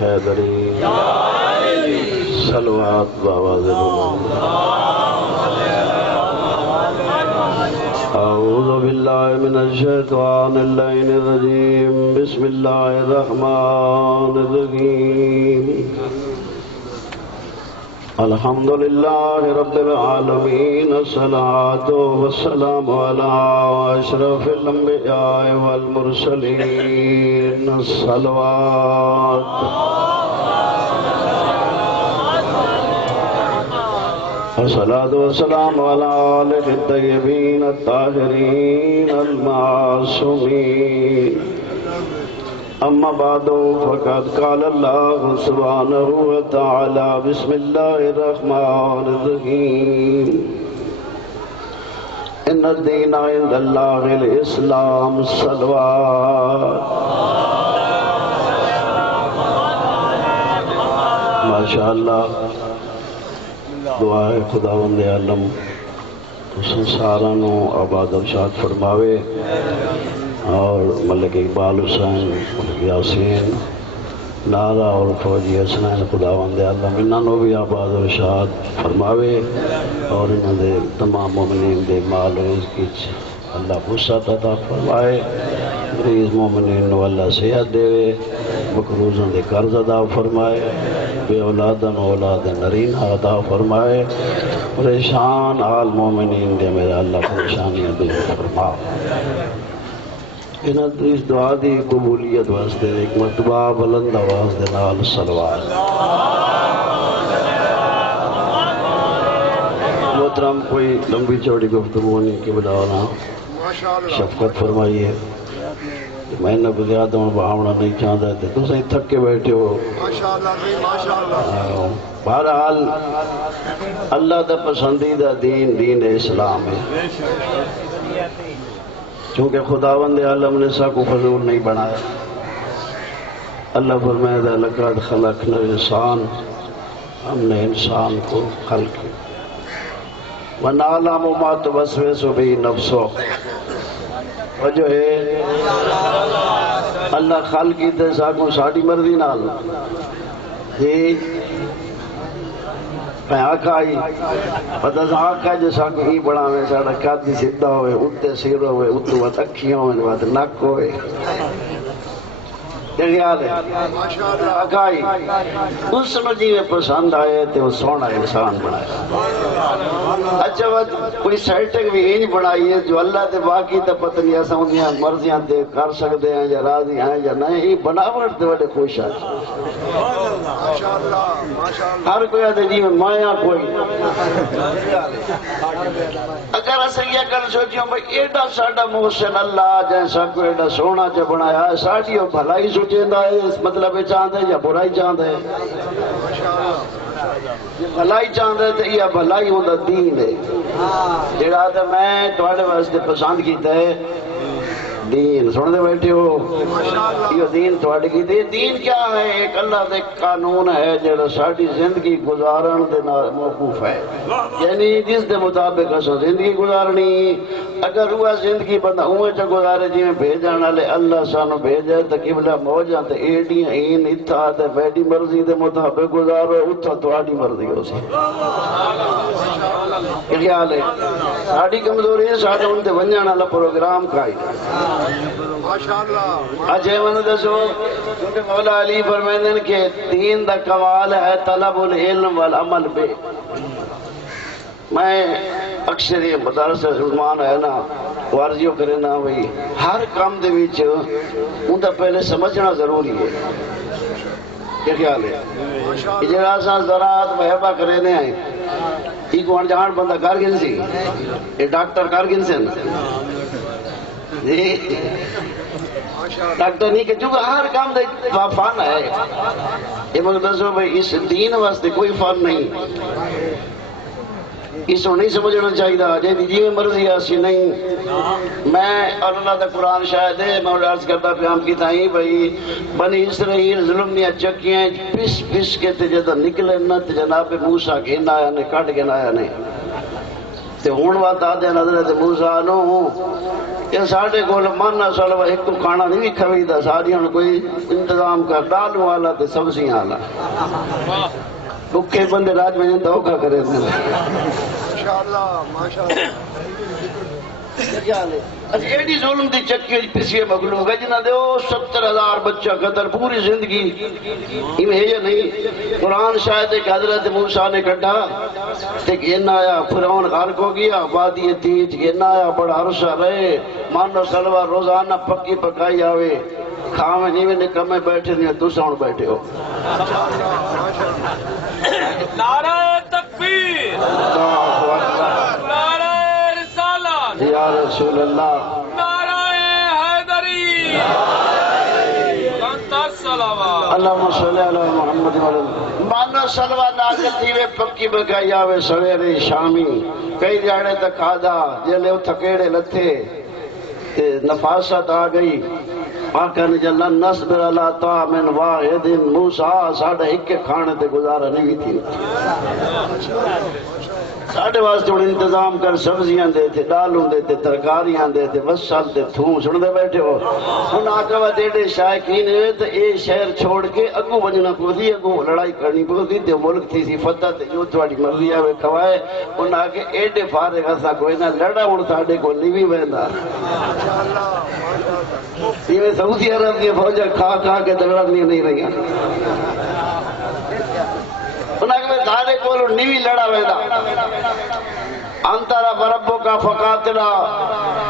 حیدری صلوات بآواز بلند اعوذ باللہ من الشیطان اللعین الرجیم بسم اللہ الرحمن الرحیم الحمدللہ رب العالمین الصلاة والسلام علی اشرف الانبیاء والمرسلین الصلوات الصلاة والسلام على آله الطيبين الطاهرين المعصومين أما بعد فقد قال الله سبحانه وتعالى بسم الله الرحمن الرحيم إن الدين عند الله الإسلام الصلوات ما شاء الله دعائے خداوند عالم سارانو آباد ارشاد فرماوے اور ملک اقبال حسین ملک یاسین نارا اور فوجی حسنین خداوند عالم انہوں بھی آباد ارشاد فرماوے اور انہوں نے تمام مومنین دے مال و رزق اللہ وسعت عطا فرمائے مریض مومنین نو اللہ صحت دے مقروضوں دے قرض ادا فرمائے بے اولادن اولاد نرین عطا فرمائے پریشان حال مومنین دے میرا اللہ پریشانیاں دے فرما اس دعا دی قبولیت واسطے ایک مرتبہ بلند آواز دے نال صلوات محترم کوئی لمبی چوڑی گفتگو نہیں کہ بلاونا شفقت فرمائیے میں نے کو زیادہ بہاونا نہیں چاہتا تھے تو صحیح تھک کے بیٹھے ہو بہرحال اللہ دا پسندیدہ دین دین اسلام ہے چونکہ خداوند عالم نے سا کو فضول نہیں بنایا اللہ فرمائے دا لقد خلقنا الانسان ہم نے انسان کو خلق کیا وَنَعْلَمُ مَا تُوَسْوِسُ بِهِ نَفْسُهُ وجہ ہے اللہ خلق کی تے ساکوں ساڑی مرضی نال جی میں آقا ہی پتہ سا آقا جو ساکوں ہی بڑا میں ساڑا کادی سدھا ہوئے اتے سیر ہوئے اتو بات اکھیاں ہوئے بات نک ہوئے یہ خیال ہے آقا ہی اس سمجھی میں پسند آئے تے وہ سونا انسان بنائے اچھا بات کوئی سیٹنگ بھی ہی نہیں بنائی ہے جو اللہ دے باقی تا پتہ نہیں ایسا ہوندیاں مرضیاں دے کر سکتے ہیں یا راضی ہیں یا نہیں یہ بناوٹ دے بڑے خوش ہے ہر کوئی آدھے جی میں مایا کوئی اگر ایسا یہ کر سوچیوں بھئی ایڈا ساڑا محسن اللہ جیسا کوئی ایڈا سونا جو بنایا ہے ساڑیوں بھلائی سوچیندہ ہے اس مطلب چاہتے ہیں یا برائی چاہتے ہیں بھلائی چاہتے ہیں یہ بھلائی ہوندہ دین ہے جڑا تھا میں توڑے واسطے پسند کیتا ہے دین سننے بیٹھے ہو یہ دین توڑے کی دین کیا ہے ایک اللہ دے قانون ہے جڑا ساڑی زندگی گزارن دے موقوف ہے یعنی جس دے مطابق اسا زندگی گزارنی اگر ہوا زندگی بندہ ہوئے چا گزارے جی میں بھیجانا لے اللہ سانو بھیجے تا قبلہ موجہ تے ایڈیاں این اتھا تے بیٹی مرضی دے مطابق گزارو اتھا توڑی مرضی ہو سی کہ خیال ہے ساڑی کمزوری ہے ساڑی ان دے ونجانا اللہ پروگرام کائی اچھے من دسو کیونکہ مولا علی فرمائندن کہ دین دا کمال ہے طلب العلم والعمل بے میں اکثر یہ مدارس علمان ہے نا وارزیوں کرے نا وہی ہر کام دے ویچ ان دا پہلے سمجھنا ضروری ہے کیا خیال ہے اجراساں زراعت محبہ کرے نے آئیں ایک وہاں جہاں بندہ کارگن سی یہ ڈاکٹر کارگن سے ڈاکٹر نہیں کہ چونکہ ہر کام دے فن ہے یہ مقدس ہو بھئی اس دین واسطے کوئی فن نہیں اس کو نہیں سمجھنا چاہیے جی جی مرضی آسی نہیں میں اور اللہ دا قرآن شاہد ہے میں عرض کرتا پیام کی تھائیں بھئی بنی اسرائیل ظلم نیا چکیاں پس پس کے تے جدہ نکلے نہ تے جناب موسیٰ کے نایا نے کٹ کے نایا نے تے ہون واتا دے حضرت موسیٰ نو یہ ساڑھے کول مانا سلوہ ایک کو کھانا نہیں کھوئی دا ساری ان کوئی انتظام کر ڈالو والا تے سبزیاں والا بکے بندے راج میں دھوکہ کرے دیں ماشاءاللہ ماشاءاللہ ایڈی ظلم دی چکی پسیے مغلوب ہے جنہ دے 70,000 بچہ قتل پوری زندگی انہیں یہ نہیں قرآن شاید ایک حضرت موسیٰ نے کٹھا تے گھن آیا فرعون غرق ہو گیا وادی تیج گھن آیا بڑا عرصہ رہے مانو سلوہ روزانہ پکی پکائی آوے کھاوے نیوے نکمے بیٹھے نہیں تو ساؤنڈ بیٹھے ہو نعرہ تکبیر نعرہ رسالت یا رسول اللہ نعرہ حیدری اللہم صلی اللہ محمد مانو سلوہ ناکل تھیوے پکی بکائی آوے سویرے شامی کئی دیاڑے تک آدھا جلے وہ تھکیڑے لتھے نفاست آ گئی آقا نے جلن نصبر اللہ طعام واحد موسیٰ ساڑھے ایک کے کھانے تے گزارا نہیں تھی ساڑھے واسطے انہیں انتظام کر سبزیاں دیتے ڈالوں دیتے ترکاریاں دیتے وصل دے تھوم سن دے بیٹھے ہو ان آقا و دیڑے شائقین ہوئے تو اے شہر چھوڑ کے اگو بجنا کو دی اگو لڑائی کرنی کو دی تے ملک تھی سی فتح تے جو تھوڑی مرضی آوے کھوائے ان آگے ایڈے فارغ ہسا کوئی نہ لڑا اڑ ساڑھے کو لیوی ویندہ یہ سعودی عرب کی فوجہ کھا کھا کے دلڑنی نہیں رہی انہاں کہ دھارے کولو نیوی لڑا ویدا انتارا بربو کا فقاتلا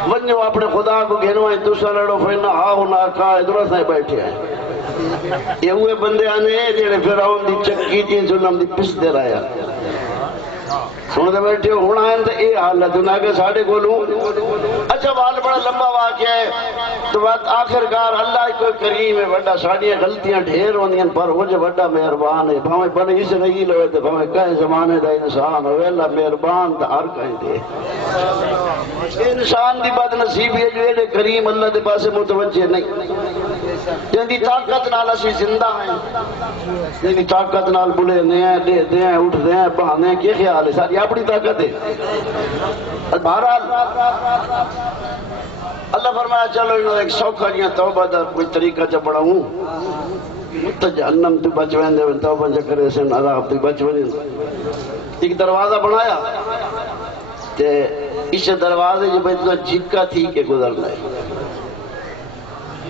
ونجو اپنے خدا کو گھنوائیں دوسرا لڑو فینا ہاؤ ناکا ادھر سے بیٹھے ہیں یہ ہوئے بندے آنے جیڑے فرعون دی چکی تھی ظلم دی پس دے رہا ہے سن دے بیٹھے ہونا ہے تو اے حالت انہاں کے ساڑھے کولوں اچھا وال بڑا لمبا واقعہ ہے تو بات آخرکار اللہ کوئی کریم ہے بڑا ساڑھیاں غلطیاں ڈھیر ہوندیاں پر ہو جو بڑا مہربان ہے بھاویں بنے اسرائیل ہوئے تھے بھاویں کہیں زمانے دا انسان ہوئے اللہ مہربان دا ہر کہیں دے انسان دی بات نصیب ہے جو ایڈے کریم اللہ دے پاسے متوجہ نہیں جن دی طاقت نال اسی زندہ ہیں جن دی طاقت نال بلے نئے دے دیں اٹھ دیں بہانے کی خیال ہے ساری اپنی طاقت ہے بہرحال اللہ فرمایا چلو انہوں ایک سوکھا جیاں توبہ دا کوئی طریقہ چا پڑا ہوں تو جہنم تو بچ ویندے میں توبہ جا کرے سن عذاب تو بچ ویندے ایک دروازہ بنایا تے اس دروازے جو بیٹھتا جھکا تھی کہ گزرنا ہے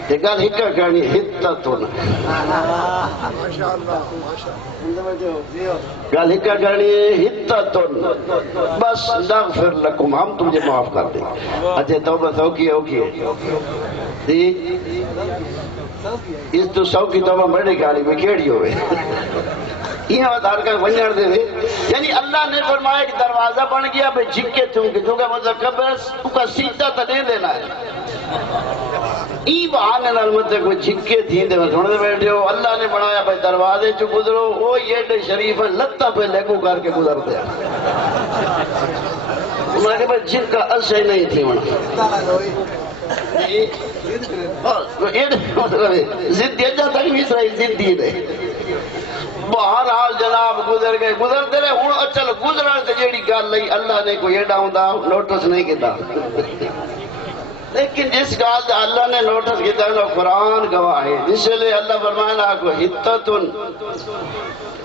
یہ گل ہکا کہانی ہتتن گل ہکا کہانی ہتتن بس نغفر لکم ہم تمہیں معاف کر دیں اچھے توبہ سوکی ہے اس تو سوکی توبہ بڑے گالی میں کیڑی ہوئے یہ آدھار کا ونجڑ دے دے یعنی اللہ نے فرمایا کہ دروازہ بن گیا بے جھکے تھوں کہ جو کہ مذکب ہے تو کا سیدھا تا نہیں دینا ہے ای بہانے نالمتے کوئی جھکے تھیں دے میں سوڑے بیٹھے ہو اللہ نے بنایا بھائی دروازے چو گزرو وہ یہ دے شریف ہے لتا پہ لیکو کر کے گزر دیا انہوں نے کہا بھائی جھکا اسے نہیں تھی زدی اجا تک بھی اسرائی زدی دے بہرحال جناب گزر گئے گزرتے رہے ہوں اچھل گزران سے جیڑی گال لئی اللہ نے کوئی ایڈا ہوندہ نوٹس نہیں کیتا لیکن جس گال سے اللہ نے نوٹس کیتا ہے قرآن گواہ ہے جس لئے اللہ فرمانا کو ہتتن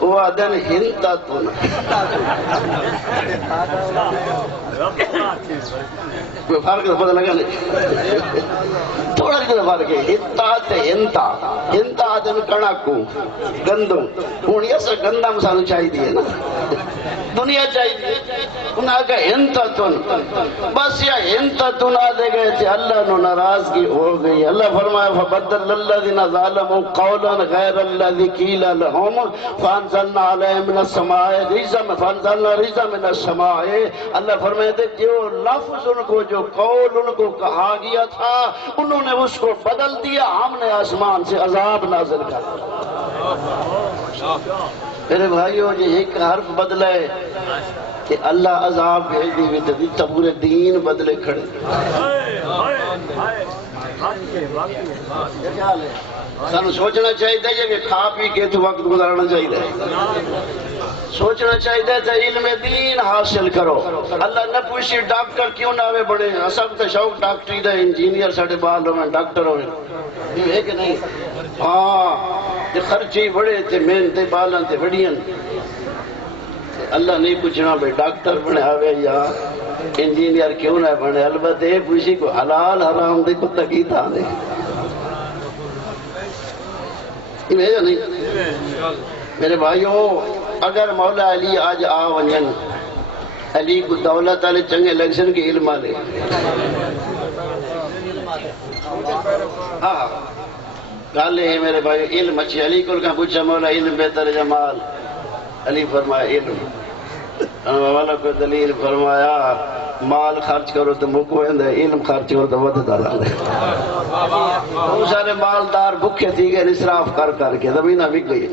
وعدن ہنتتن کوئی فرق تو پتہ لگا نہیں تھوڑا جنہ فرق ہے ہتا تے ہنتا ہنتا دن کنکو گندم ہون یہ سا گندم سانو چاہی دیئے نا دنیا چاہی دیئے انہاں کا ہنتتن بس یا ہنتتن آدھے گئے تھے اللہ نو ناراضگی ہو گئی اللہ فرمایا فبدل الذین ظالموا قولا غیر الذی قیل لهم فانزلنا علیہم من السماء رزقا فانزلنا رزقا من السماء اللہ فرمایا تھے جو لفظ ان کو جو قول ان کو کہا گیا تھا انہوں نے اس کو بدل دیا ہم نے آسمان سے عذاب نازل کر میرے بھائیوں یہ ایک حرف بدلے کہ اللہ عذاب بھیج دی ہوئی تو پورے دین بدلے کھڑے سانو سوچنا چاہیے کہ کھا پی کے تو وقت گزارنا چاہیے، سوچنا چاہیے تو علم دین حاصل کرو۔ اللہ نہ پوچھی ڈاکٹر کیوں نہ ہوئے بڑے، سب تو شوق ڈاکٹری دا، انجینئر ساڑھے بال ہوئے، ڈاکٹر ہوئے، یہ ہے کہ نہیں؟ ہاں تے خرچے بڑے تے محنتے بالاں تے بڑیاں، اللہ نہیں پوچھنا بھئی ڈاکٹر بنے آوے یا انجینئر کیوں نہ بنے، البتہ یہ پوچھی کو حلال حرام دے کو تقیدہ دے، یہ ہے نہیں؟ میرے بھائیوں، اگر مولا علی آج ونجن، علی کو دولت والے چنگے الیکشن کے علم والے، ہاں گالے ہے میرے بھائی، علم اچھی، علی کو کہاں پوچھا مولا علم بہتر جمال، علی فرمایا علم، مولا کو دلیل فرمایا مال خرچ کرو تو مکو ہے، علم خرچ کرو تو ودھتا ہے۔ بہت سارے مالدار بھوکے تھی گئے اسراف کر کر کے، زمینہ بک گئی،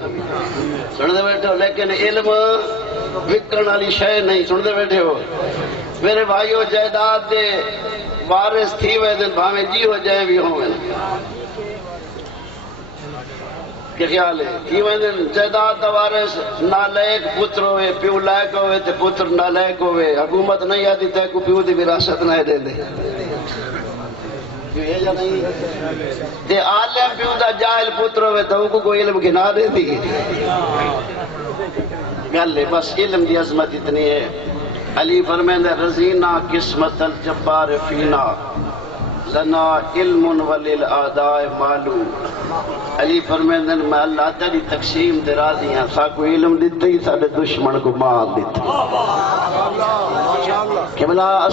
سنتے بیٹھے ہو، لیکن علم وکن والی شے نہیں، سنتے بیٹھے ہو میرے بھائیو، جائیداد دے وارث تھی وے دن بھاویں جی ہو جائے بھی ہوئے، کیا خیال ہے؟ کی وے دن جائیداد دا وارث نالائق پتر ہوئے، پیو لائق ہوئے تے پتر نالائق ہوئے، حکومت نہیں آتی تے کو پیو دی وراثت نہ دے دے، یہ جا نہیں؟ تے عالم پیو دا جاہل پتر ہوئے تو کو کوئی علم گنا دے دی، گل ہے بس علم دی عظمت اتنی ہے۔ علی فرمائے رضینا قسمت الجبار فینا لنا علم وللآداء مالو، علی فرمائے میں اللہ تعالی تقسیم دے راضی ہیں، ساکو علم دیتے ہی سارے دشمن کو مال دیتے کہ بلا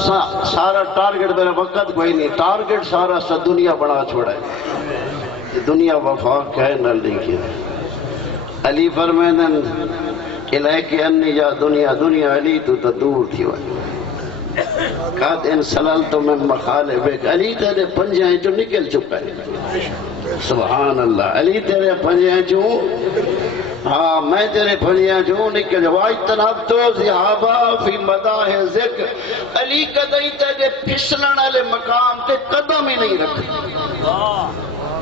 سارا ٹارگٹ میرا وقت کوئی نہیں، ٹارگٹ سارا سا دنیا بڑا چھوڑا ہے، دنیا وفا کہے نہ لکھے۔ علی فرمائے الیک انی یا دنیا، دنیا علی تو دور تھی ہوئے، قد ان سللت من مخالفک، علی تیرے پنجیں جو نکل چکا ہے، سبحان اللہ، علی تیرے پنجیں جو، ہاں میں تیرے پنجیں جو نکل، واجتناب تو ذہابا فی مداح ذکر، علی قدئی تیرے پھسلن والے مقام تے قدم ہی نہیں رکھا،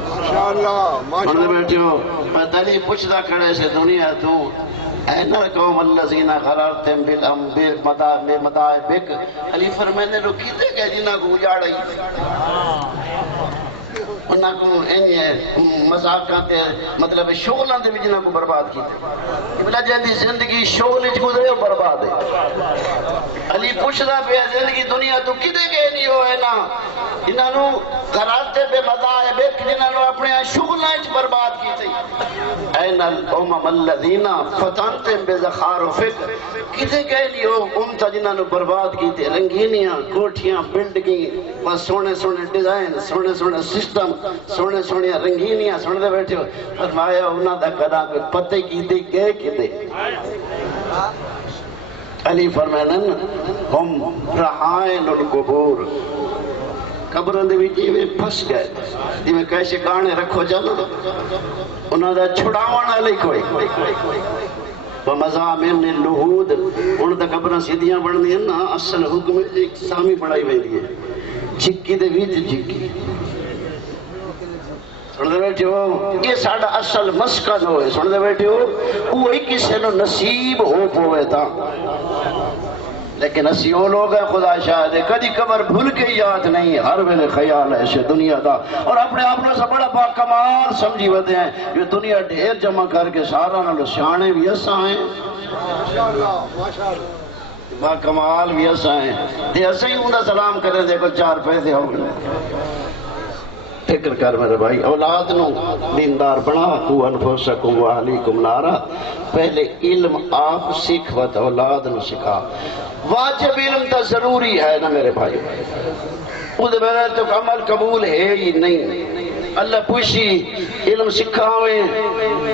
ماشاءاللہ ماشاءاللہ بیٹھے ہو، میں تیری پوچھتا کھڑے سے دنیا تو این القوم الذین غررتم بمدائبک، علی فرمانے رو کیتے کہ جنہاں کو اجاڑائی، انہاں کو مذاقاں تے مطلب شغلاں دے بھی جنہاں کو برباد کیتے، بلا جہاں زندگی شغل اچ گزرے ہو برباد ہے۔ علی پوچھدا پیا زندگی دنیا تو کدے گئے نہیں ہوئے نا، جنہاں نو غررتے بے مذاہبک، جنہاں نو اپنے شغلاں اچ برباد کیتے، این الامم الذین فتنتم بزخارفک، کدے گئے نہیں ہو امتا جنہاں نو برباد کیتے، رنگینیاں کوٹھیاں بلڈنگیں، بس سونے سونے ڈیزائن، سونے سونے سسٹم، سونے سونے رنگینیاں، سونے بیٹھے ہو، فرمایا انہاں دا کدا کوئی پتے کیتے گئے کدے، علی فرمائن ہم رہائن القبور، قبروں دے وچ ایویں پھس گئے، جویں کیسے گانے رکھو جانا، انہاں دا چھڑاون والے کوئی، ومزامن اللہود، ان دا قبریں سیدھیاں بڑھنی ہیں نا، اصل حکم ایک سامی پڑھائی ہوئی ہے، جھکی دے وچ جھکی، سن دے بیٹھے ہو، یہ ساڑھا اصل مسکن ہوئے، سن دے بیٹھے ہو، وہی کسی نو نصیب ہو پوے تھا، لیکن اسی وہ لوگ ہیں خدا شاہد ہے، کدی قبر بھول کے یاد نہیں، ہر ویلے خیال ہے اسے دنیا دا، اور اپنے اپنا سے بڑا باکمال سمجھی ہوتے ہیں، جو دنیا ڈھیر جمع کر کے سارا نہ سیانے بھی ایسا ہیں، باکمال بھی ایسا ہیں، تے ایسا ہی انہیں سلام کریں دیکھو 4 پیسے ہو گئے۔ فکر کر میرے بھائی، اولاد نو دیندار بنا، قو انفسکم و اہلیکم نارا، پہلے علم آپ سیکھ وت اولاد نو سکھا، واجب علم تا ضروری ہے نا میرے بھائی، اس بغیر تو عمل قبول ہے ہی نہیں، اللہ پوچھی علم سکھاویں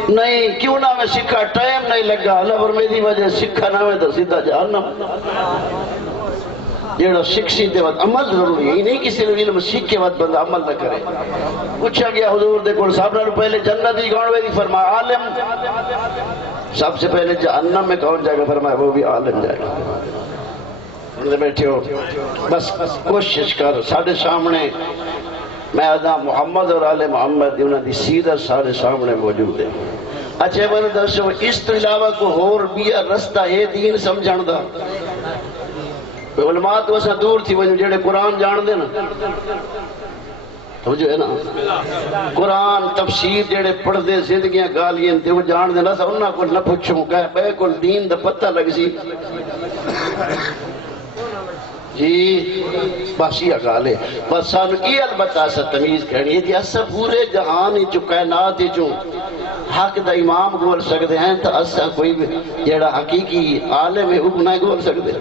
نہیں، کیوں نہ میں سکھا، ٹائم نہیں لگا، اللہ پر میری وجہ سکھا نہ میں تو سیدھا جہنم، جیڑا شخصی دے وقت عمل ضروری ہے، ہی نہیں کسی نے علم سیکھ کے وقت بندہ عمل نہ کرے۔ پوچھا گیا حضور دے کول صاحب نے پہلے جنت ہی کون ہوئے، فرمایا عالم، سب سے پہلے جہنم میں کون جائے گا، فرمایا وہ بھی عالم جائے گا۔ بیٹھے ہو بس کوشش کر، ساڑھے سامنے میں آدھا محمد اور آل محمد انہوں دی سیرت سارے سامنے موجود ہے. اچھا میں دسو اس تو علاوہ کو اور بھی رستہ ہے دین سمجھن دا؟ علماء تو اسا دور تھی وجہ جڑے قرآن جان دے نا تو جو ہے نا قرآن تفسیر جڑے پڑھ دے زندگیاں گالیاں تے وہ جان دے نا سا انہاں کو نہ پوچھوں کہ بے کل دین دا پتہ لگ سی جی بس یہ گال ہے. بس سانو یہ البتہ اسا تمیز کرنی ہے کہ اسا پورے جہان ہی چو کائنات ہی چو حق دا امام گول سکتے ہیں تو اسا کوئی جیڑا حقیقی عالم ہے وہ نہیں گول سکتے.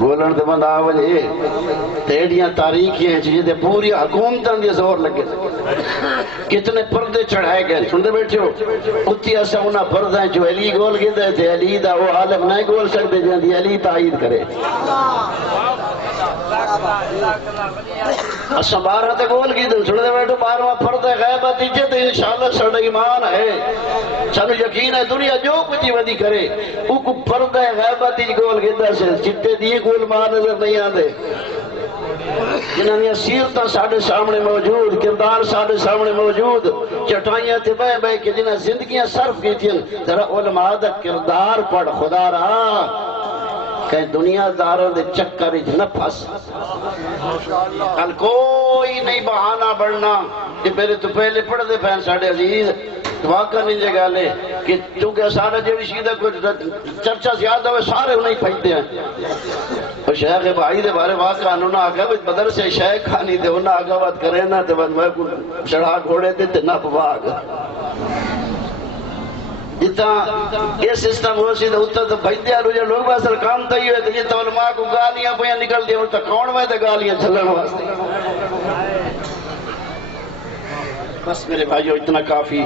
گولن دے بند آوجے تیڑیاں تاریخی ہیں چیزیں پوری حکومتاں دی زور لگے کتنے پردے چڑھائے گئے سن دے بیٹھے ہو اتی ایسا انہاں پردہ ہیں جو علی گول گئے دے تھے علی دا وہ عالم نہیں گول سکتے جہاں دی علی تائید کرے اسا بارہ تے گول گئے دے سن دے بیٹھو بارہواں پردہ غیبہ دیجئے تو انشاءاللہ سڑا ایمان ہے سانو یقین ہے دنیا جو کچھ ودی کرے وہ کو پردہ غیبہ دیج گول گئے دے سے چٹے دیئے گول ماں نظر نہیں آدھے جنہاں نے سیرتاں ساڑھے سامنے موجود کردار ساڑھے سامنے موجود چٹائیاں تے بے بے کہ جنہاں زندگیاں صرف کی تھیں ذرا علماء دا کردار پڑھ خدا رہا کہ دنیا داروں دے چکر اچ نہ پھس کل کوئی نہیں بہانہ بڑھنا کہ میرے تو پہلے پڑھ دے پہن ساڑھے عزیز واقعہ نہیں جگہ لے کہ چونکہ سارا جیڑی شیدہ کو چرچہ زیادہ ہوئے سارے انہیں پھیلتے ہیں اور شیخ بھائی دے بارے واقعہ انہوں آگا بدر سے شیخ خانی دے انہوں آگا بات کرے نا تو میں شڑھا گھوڑے دے نہ پواگ جتا یہ سسٹم ہو سی تو تو بھیدے آلو جو لوگ باسر کام تایی ہوئے تو جتا علماء کو گالیاں پہیاں نکل دیا تو کون میں تے گالیاں چلن واسطے. بس میرے بھائیو اتنا کافی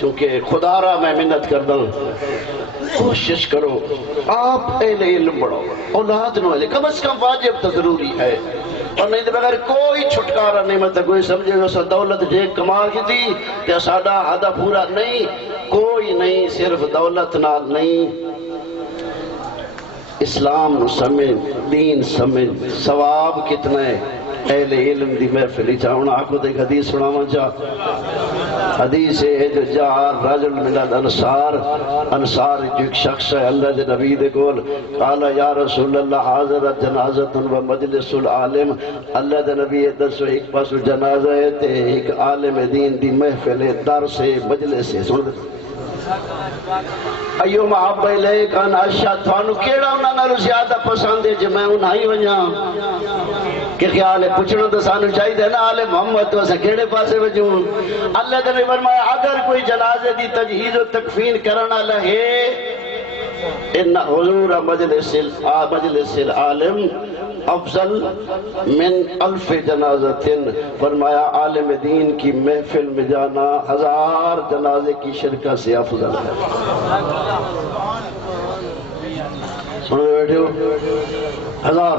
چونکہ خدا را میں منت کر دوں کوشش کرو آپ اہل علم بڑھو اولاد نو ہے کم از کم واجب تو ضروری ہے اور نہیں تو بغیر کوئی چھٹکارا نہیں مطلب کوئی سمجھے گا دولت جے کمال کی تھی کہ ساڑا حدہ پورا نہیں کوئی نہیں صرف دولت نال نہیں اسلام نو سمجھ دین سمجھ ثواب کتنا ہے اہل علم دی محفلی چاہونا آپ کو دیکھ حدیث سناواں چاہ حدیث ہے جو جار رجل من الانصار انصار جو ایک شخص ہے اللہ دے نبی دے گول قالا یا رسول اللہ حاضرت جنازت و مجلس العالم اللہ دے نبی درس و ایک پاس جنازہ ہے تے ایک عالم دین دی محفل درس مجلس ہے سن دے ایو محب الیک ان اشہد تھانو کیڑا انہاں نالو زیادہ پسند ہے جو میں انہاں ہی ونجاں کہ خیال ہے پوچھنا تو سانو چاہیے تھا نا آل محمد تو اسے کیڑے پاسے وجوں اللہ تعالی نے فرمایا اگر کوئی جنازے دی تجہیز و تکفین کرنا لہے ان حضور مجلس العالم افضل من 1000 جنازت فرمایا عالم دین کی محفل میں جانا 1000 جنازے کی شرکت سے افضل ہے. سنو بیٹھے ہو 1000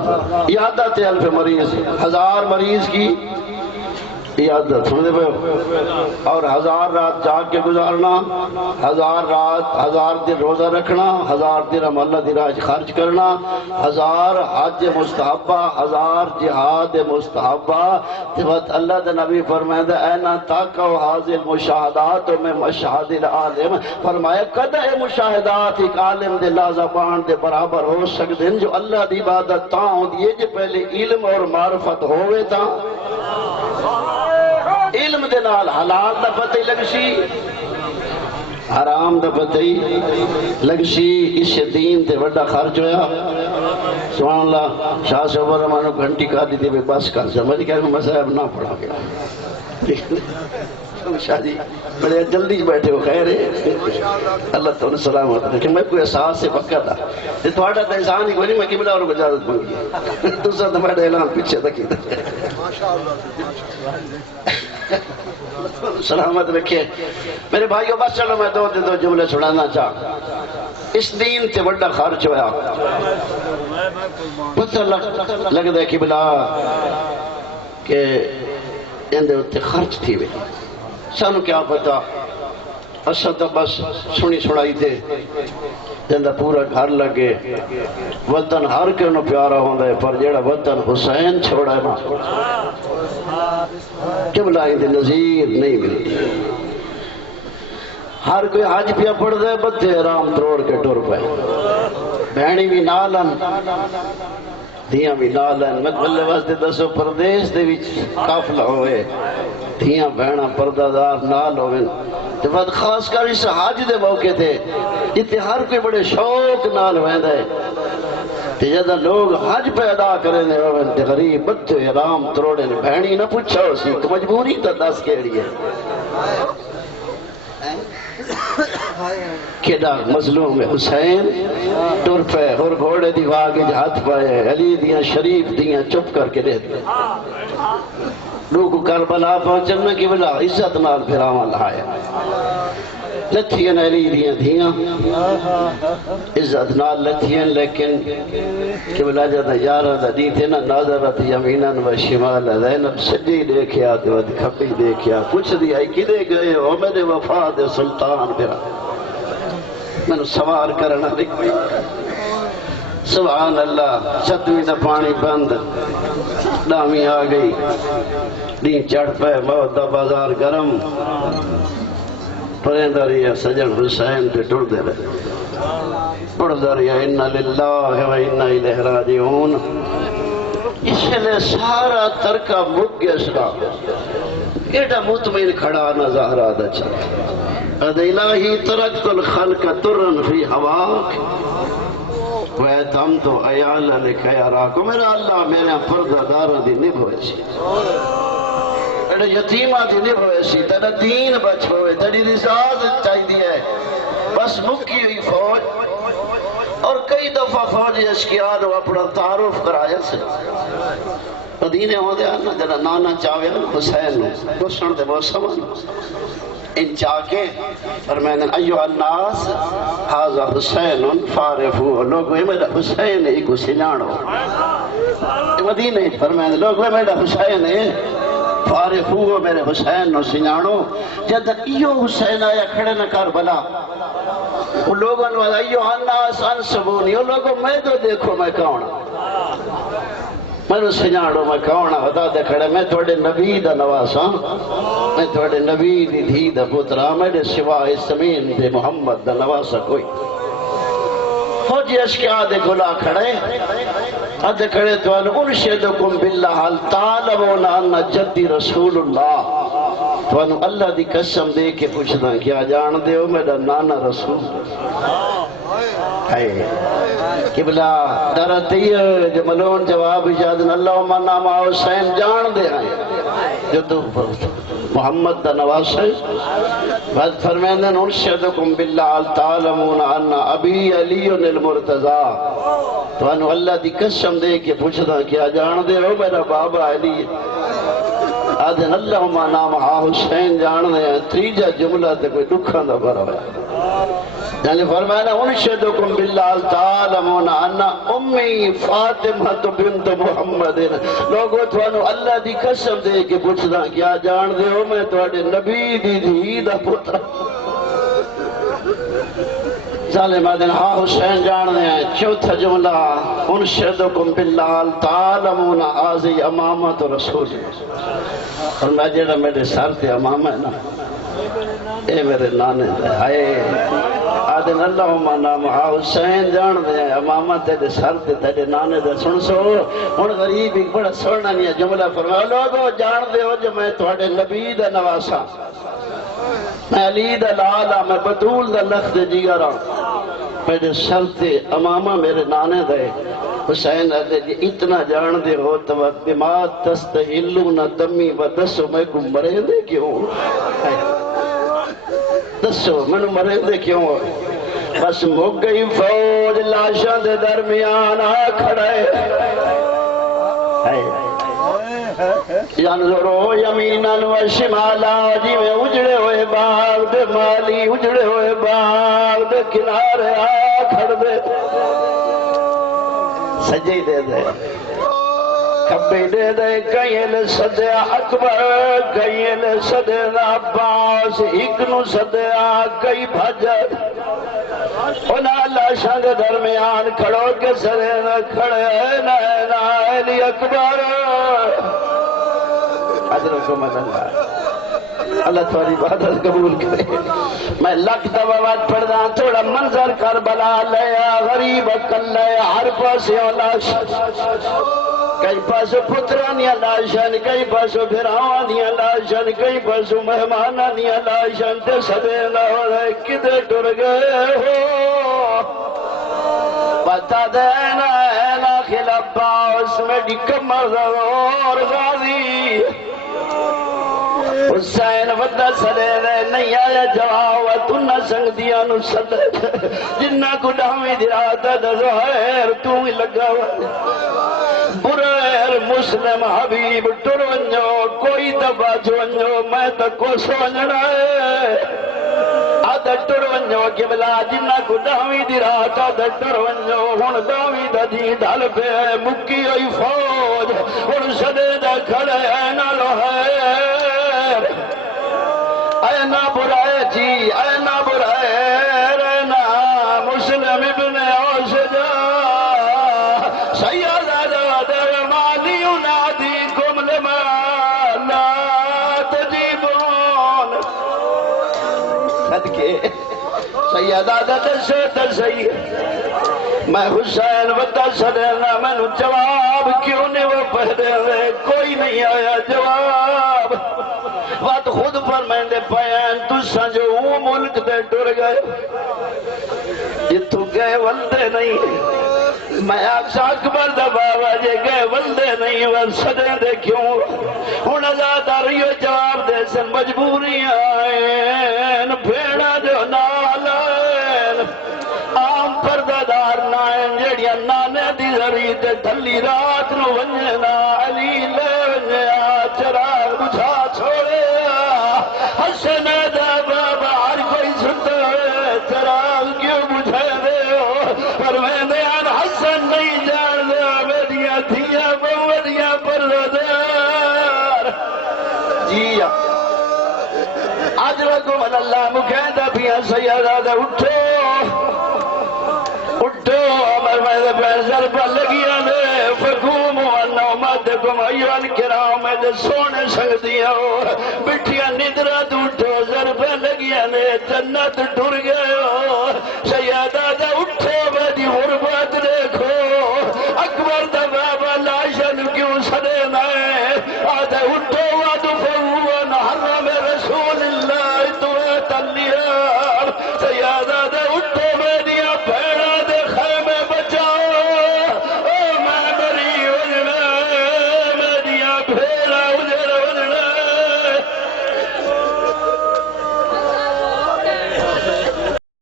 عیادت 1000 مریض 1000 مریض کی عیادت سن دے پہ اور 1000 رات جاگ کے گزارنا 1000 رات 1000 دن روزہ رکھنا 1000 درہم اللہ دی راہ خرچ کرنا 1000 حج مستحبہ 1000 جہاد مستحبہ تبت اللہ دے نبی فرمائے اینا تاکو حاضر مشاہدات میں مشاہد العالم فرمایا قدع مشاہدات ایک عالم دے لازبان دے برابر ہو سکتے ہیں جو اللہ دی عبادت تاں ہوں دیئے جو پہلے علم اور معرفت ہوئے تاں علم دے نال حلال دا پتہ ہی لگشی حرام دا پتہ ہی لگشی اس دین تے وڈا خرچ ہویا سبحان اللہ شاہ صاحب رحمانو گھنٹی کا دی بے بس کر سمجھ گیا کہ مذہب نہ پڑھا گیا شاہ جی بڑے جلدی بیٹھے ہو خیر ہے اللہ تعالیٰ سلامت رکھے میں کوئی احساس سے پکا تھا یہ تو آٹھا تا انسان ہی کوئی نہیں میں قبلہ اور اجازت مانگی دوسرا تو میرا اعلان پیچھے تک ہی سلامت رکھے میرے بھائیو بس چلو میں دو جملے سنانا چاہ اس دین تے بڑا خرچ ہویا پتہ لگ دے قبلہ کہ اندے ہوتے خرچ تھی ہوئی سانو کیا پتا اسا تو بس سنی سنائی تھے جندہ پورا گھر لگے وطن ہر کے انہوں پیارا ہوندہ ہے پر جیڑا وطن حسین چھوڑا ہے نا قبلہ اندے نظیر نہیں ملتی ہر کوئی حج پیا پڑھ دے بدھے رام تروڑ کے ٹور پہ بہنی بھی نالن دھیاں بھی نالن میں بلے واسطے دسو پردیش دے وچ قافلہ ہوئے دھیاں بہنا پردادار نال ہوئے تو بعد خاص کر اس حج دے موقع تھے جتے ہر کوئی بڑے شوق نال ہوئے دے تو جدہ لوگ حج پہ ادا کریں دے ہوئے تے غریب بدھے رام تروڑے نے بہنی نہ پوچھا ہو سی کہ مجبوری تا دس کیڑی ہے کیڑا مظلوم حسین ٹر پہ اور گھوڑے دی واگے ہاتھ پائے علی دیاں شریف دیاں چپ کر کے رہتے لوگ کربلا پہنچن کی بلا عزت نال پھراواں لائے لتھیاں علی دیاں دیاں عزت نال لتھیاں لیکن کہ بلا جدہ یارہ دا دیتے نا ناظرت یمیناً و شمال زینب سجی دیکھیا تو کھپی دیکھیا کچھ دی آئی کدے گئے ہو میرے وفاد سلطان پھرا میں نے سوار کرنا دیکھ سبحان اللہ چھتویں دا پانی بند ڈامی آ گئی دین چڑھ پہ موت دا بازار گرم پرندہ رہی ہے سجن حسین پہ ٹوڑ دے رہے پڑھتا رہی ہے اِنَّا لِلَّهِ وَإِنَّا إِلَيْهِ رَاجِعُونَ اس لئے سارا ترکہ مک گیا سرا ایڈا مطمئن کھڑا نظارہ دا چاہتا قد الہی ترکت الخلق ترن فی ہواک وَيَتَمْتُ عَيَالَ لِكَيَ رَاکُ میرا اللہ میرے پردہ دارہ دی نب ہوئے سی میرے یتیمہ دی نب ہوئے سی تیرا دین بچ ہوئے تیری رضاعت چاہی دی ہے بس مکی ہوئی فوج اور کئی دفعہ فوج اشکیار وہ اپنا تعارف کرایا سے مدینے ہو دیا نا جنہ نانا چاہوے حسین بسن دے موسمان ان چاہ کے فرمائن ایوہ الناس حاضر حسین فارفو لوگو میرا حسین ہی کو سنانو مدینے فرمائن لوگو میرا حسین ہے فارفو میرے حسین نو سنانو جد ایو حسین آیا کھڑے نہ کر بلا وہ لوگوں نے ایوہ الناس انسبونی وہ لوگوں میں تو دیکھو میں کونہ میں نے سنانو میں کونہ خدا دے کھڑے میں توڑے نبی دا نواسا میں توڑے نبی دی دھی دا پترا میرے سوا اس زمین دے محمد دا نواسا کوئی فوجی اشکیا دے گلا کھڑے ادھے کھڑے تو انشدکم باللہ حل تعلمون ان جدی رسول اللہ تو انہوں اللہ دی قسم دے کے پوچھنا کیا جان دے ہو میرا نانا رسول ہے قبلہ درتی ہے جو ملون جواب اجازن اللہ نام حسین جان دے ہیں جو تو محمد دا نواس ہے بعد فرمیندن انشدکم باللہ تعلمون ان ابی علی المرتضی تو انہوں اللہ دی قسم دے کے پوچھنا کیا جان دے ہو میرا بابا علی آدھن اللہم نام حسین جان دے ہیں تریجہ جملہ تے کوئی دکھان دا بھرا ہے یعنی فرمائنا انشدکم باللہ تعلمون ان امی فاطمہ بنت محمد لوگو تو اللہ دی قسم دے کے پوچھنا کیا جان دے ہو میں توڑے نبی دی دی دا پتر ظالم آدھن ہاں حسین جان دے ہیں چوتھا جملہ انشدکم باللہ تعلمون آزی امامت رسول اور میں جیڑا میرے سر تے امام ہے نا اے میرے نانے دے آئے آدھن اللہم نام حسین جان دے ہیں امامت تے سر تے تیرے نانے دے سن سو ان غریب ایک بڑا سننا نہیں ہے جملہ فرمایا لوگو جان دے ہو جو میں توڑے نبی دا نواسا میں علی دا لالا میں بطول دا لخت جیگرہ میرے سر تے امامہ میرے نانے دے حسین عدے جی اتنا جان دے ہو تو بما تستحلون دمی و دسو میں کو مرے دے کیوں دسو میں نے مرے دے کیوں بس مک گئی فوج لاشاں دے درمیان آ کھڑے ینظرو یمیناً و شمالا جی میں اجڑے ہوئے باغ دے مالی اجڑے ہوئے باغ دے کنارے آ کھڑ دے سجی دے دے کبھی دے دے کئیل صدیا اکبر کئیل صدیا عباس ایک نو صدیا کئی بھجر انہاں لاشاں دے درمیان کھڑو کے سرے نہ کھڑے نینا علی اکبر حضرت اللہ اللہ تمہاری عبادت قبول کرے میں لکھ دفعات پڑھدا تھوڑا منظر کربلا لیا غریب کلے ہر پاسوں لاش کئی پاسوں پتراں دیاں لاشاں کئی پاسوں بھراواں دیاں لاشاں کئی پاسوں مہماناں دیاں لاشاں تے سدے نہ ہوئے کدے ٹر گئے ہو بتا دینا ہے نا خلافہ اس میں کمر اور غازی حسین ودا سدے نہیں آیا جواب تو نہ سنگ دیا نو سد جنہ کو ڈاویں دی رات زہر تو ہی لگا بریر مسلم حبیب ٹر ونجو کوئی دبا چونجو میں تو کو سوچنا ہے آدھا ٹر ونجو قبلہ جنہ کو ڈاویں دی رات آدھا ٹر ونجو ہن ڈاویں دا جی ڈھل پہ مکی ہوئی فوج ہن سدے دا کھڑے نہ لو ہے اینا برائے جی اینا برائے رینا مسلم ابن اوشجا سیدہ در مالی انادیکم لما لا تجیبون صدقے سیدہ در سید میں حسین ودا سدینا میں نو جواب کیوں نہیں وہ پہلے کوئی نہیں آیا جواب بات خود فرمائندے پیان تو سنجو وہ ملک دے ڈر گئے جتو گئے ولدے نہیں میں آپ سے اکبر دباوا جے گئے ولدے نہیں ورسدے دے کیوں ہن ازاداریو جواب دے سن مجبوری آئین بھیڑا جو نالین عام پردادار نائن جڑیاں نانے دی ذریع تے تھلی رات نو ونجنا علی لے ونجیا چراغ بجھا چھوڑے حسن دا بابا ہر کوئی سنتا ہے چراغ کیوں بجھے دے ہو پر میں دیان حسن نہیں جان دے میریاں تھیاں بوڑیاں پردار جی آج رکھو اللہ مکہندہ پیا سیدہ دا اٹھو اٹھو عمر میں دے پیسر پر لگیا دے فکوم وانو مدکم ایوان کرام میں دے سونے سنگ دیا ہو بٹھیا ندرہ اٹھو ضربہ لگیا دے جنت ڈر گئے ہو